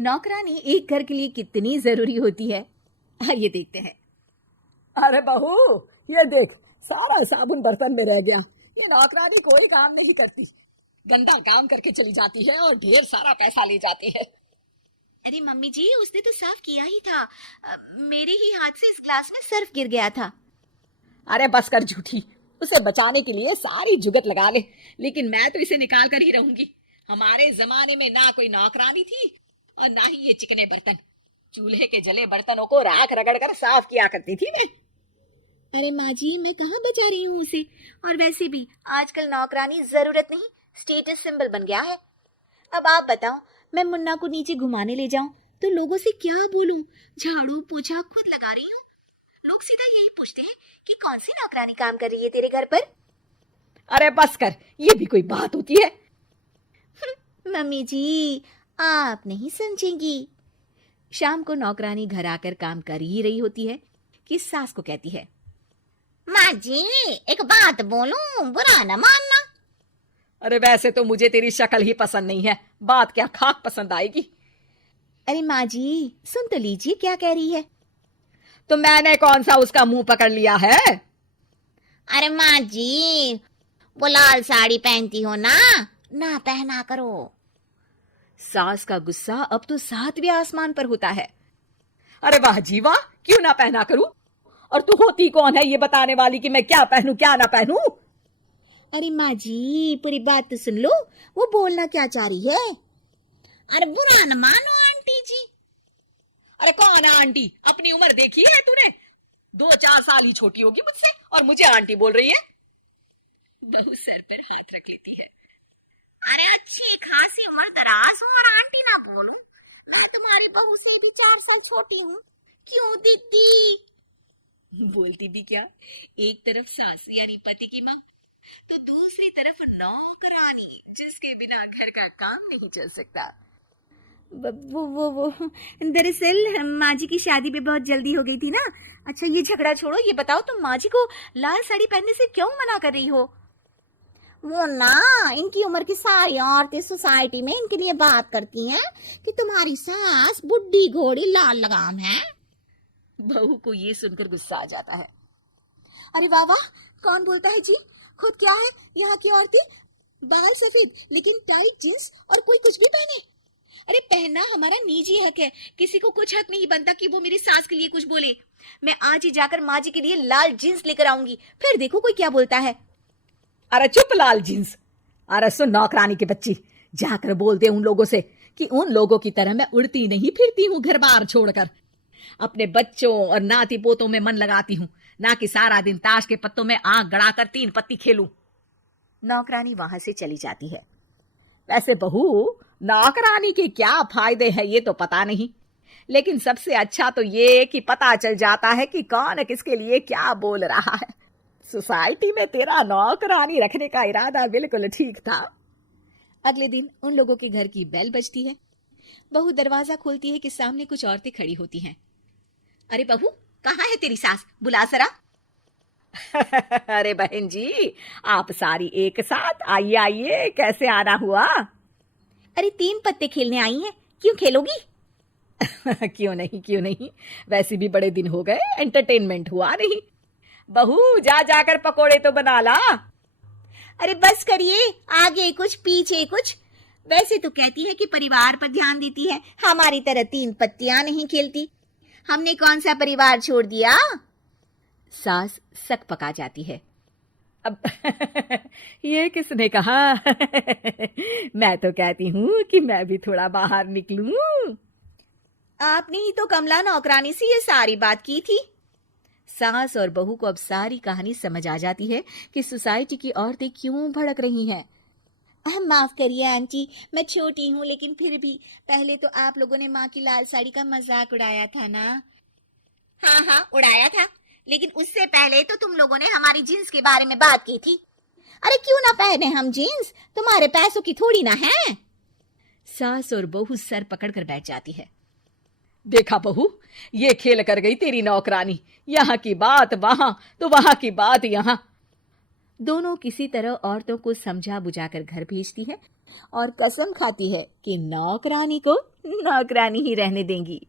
नौकरानी एक घर के लिए कितनी जरूरी होती है, आइए देखते हैं। अरे बहू, ये देख, सारा साबुन बर्तन में रह गया। ये नौकरानी कोई काम नहीं करती, गंदा काम करके चली जाती है और ढेर सारा पैसा ले जाती है। अरे मम्मी जी, उसने तो साफ किया ही था। मेरे ही हाथ से इस ग्लास में सर्फ गिर गया था। अरे बस कर झूठी, उसे बचाने के लिए सारी जुगत लगा ले, लेकिन मैं तो इसे निकाल कर ही रहूंगी। हमारे जमाने में ना कोई नौकरानी थी और ना ही ये चिकने बर्तन। चूल्हे के जले बर्तनों को राख रगड़ कर साफ किया करती थी मैं। अरे माँ जी, मैं कहाँ बचा रही हूँ उसे। और वैसे भी आजकल नौकरानी जरूरत नहीं, स्टेटस सिंबल बन गया है। अब आप बताओ, मैं मुन्ना को नीचे घुमाने ले जाऊं तो लोगों से क्या बोलूं? झाड़ू पोछा खुद लगा रही हूँ। लोग सीधा यही पूछते हैं कि कौन सी नौकरानी काम कर रही है तेरे घर पर। अरे बस कर, ये भी कोई बात होती है? मम्मी जी, आप नहीं समझेंगी। शाम को नौकरानी घर आकर काम कर ही रही होती है कि सास को कहती है, माँ जी एक बात बोलूं, बुरा न मानना। अरे वैसे तो मुझे तेरी शक्ल ही पसंद नहीं है, बात क्या खाक पसंद आएगी। अरे माँ जी, सुन तो लीजिए क्या कह रही है। तो मैंने कौन सा उसका मुंह पकड़ लिया है? अरे माँ जी, वो लाल साड़ी पहनती हो ना, ना पहना करो। सास का गुस्सा अब तो 7वें आसमान पर होता है। अरे वाह जी वाह, क्यों ना पहना करूं? और तू होती कौन है ये बताने वाली कि मैं क्या पहनूं क्या ना पहनूं? अरे माँ जी, पूरी बात तो सुन लो, वो बोलना क्या चाह रही है। अरे बुरा न मानो आंटी जी। अरे कौन है आंटी? अपनी उम्र देखी है तूने? 2-4 साल ही छोटी होगी मुझसे और मुझे आंटी बोल रही है। बहू सर पर हाथ रख लेती है। अरे अच्छी खासी उम्र दराज हूँ और आंटी ना बोलूं। मैं तुम्हारी बहू से भी 4 साल छोटी हूँ। क्यों दीदी? बोलती भी क्या, एक तरफ सास यानी पति की मांग, तो दूसरी तरफ नौकरानी जिसके बिना घर का काम नहीं चल सकता। वो दरअसल माँ जी की शादी भी बहुत जल्दी हो गई थी ना। अच्छा ये झगड़ा छोड़ो, ये बताओ तुम माँ जी को लाल साड़ी पहनने से क्यों मना कर रही हो? वो ना, इनकी उम्र की सारी औरतें सोसाइटी में इनके लिए बात करती हैं कि तुम्हारी सास बुढ़ी घोड़ी लाल लगाम है। बहू को ये सुनकर गुस्सा आ जाता है। अरे वाह वाह, कौन बोलता है जी? खुद क्या है यहाँ की औरतें, बाल सफेद लेकिन टाइट जींस और कोई कुछ भी पहने। अरे पहनना हमारा निजी हक है, किसी को कुछ हक नहीं बनता कि वो मेरी सास के लिए कुछ बोले। मैं आज ही जाकर माँ जी के लिए लाल जींस लेकर आऊंगी, फिर देखो कोई क्या बोलता है। अरे चुप लाल जींस। अरे सुन नौकरानी की बच्ची, जाकर बोल दे उन लोगों से कि उन लोगों की तरह मैं उड़ती नहीं फिरती हूँ घर बार छोड़कर। अपने बच्चों और नाती पोतों में मन लगाती हूँ, ना कि सारा दिन ताश के पत्तों में आंख गड़ाकर 3 पत्ती खेलूं। नौकरानी वहां से चली जाती है। वैसे बहू, नौकरानी के क्या फायदे हैं ये तो पता नहीं, लेकिन सबसे अच्छा तो ये कि पता चल जाता है कि कौन किसके लिए क्या बोल रहा है। सोसाइटी में तेरा नौकरानी रखने का इरादा बिल्कुल ठीक था। अगले दिन उन लोगों के घर की बेल बजती है। बहू दरवाजा खोलती है कि सामने कुछ औरतें खड़ी होती हैं। अरे बहू, कहाँ है तेरी सास? बुला जरा। अरे बहन जी, आप सारी एक साथ आइए आइए, कैसे आना हुआ? अरे 3 पत्ते खेलने आई हैं, क्यों खेलोगी? क्यों नहीं क्यों नहीं, वैसे भी बड़े दिन हो गए, एंटरटेनमेंट हुआ नहीं। बहू जा जाकर पकोड़े तो बना ला। अरे बस करिए, आगे कुछ पीछे कुछ। वैसे तो कहती है कि परिवार पर ध्यान देती है, हमारी तरह 3 पत्तियां नहीं खेलती। हमने कौन सा परिवार छोड़ दिया? सास सक पका जाती है। अब ये किसने कहा? मैं तो कहती हूँ कि मैं भी थोड़ा बाहर निकलूं। आपने ही तो कमला नौकरानी से ये सारी बात की थी। सास और बहू को अब सारी कहानी समझ आ जाती है कि सोसाइटी की औरतें क्यों भड़क रही हैं। माफ करिए आंटी, मैं छोटी हूँ लेकिन फिर भी पहले तो आप लोगों ने माँ की लाल साड़ी का मजाक उड़ाया था ना। हाँ हाँ उड़ाया था, लेकिन उससे पहले तो तुम लोगों ने हमारी जीन्स के बारे में बात की थी। अरे क्यों ना पहने हम जीन्स, तुम्हारे पैसों की थोड़ी ना है। सास और बहू सर पकड़कर बैठ जाती है। देखा बहू, ये खेल कर गई तेरी नौकरानी, यहाँ की बात वहां तो वहां की बात यहाँ। दोनों किसी तरह औरतों को समझा बुझाकर घर भेजती है और कसम खाती है कि नौकरानी को नौकरानी ही रहने देंगी।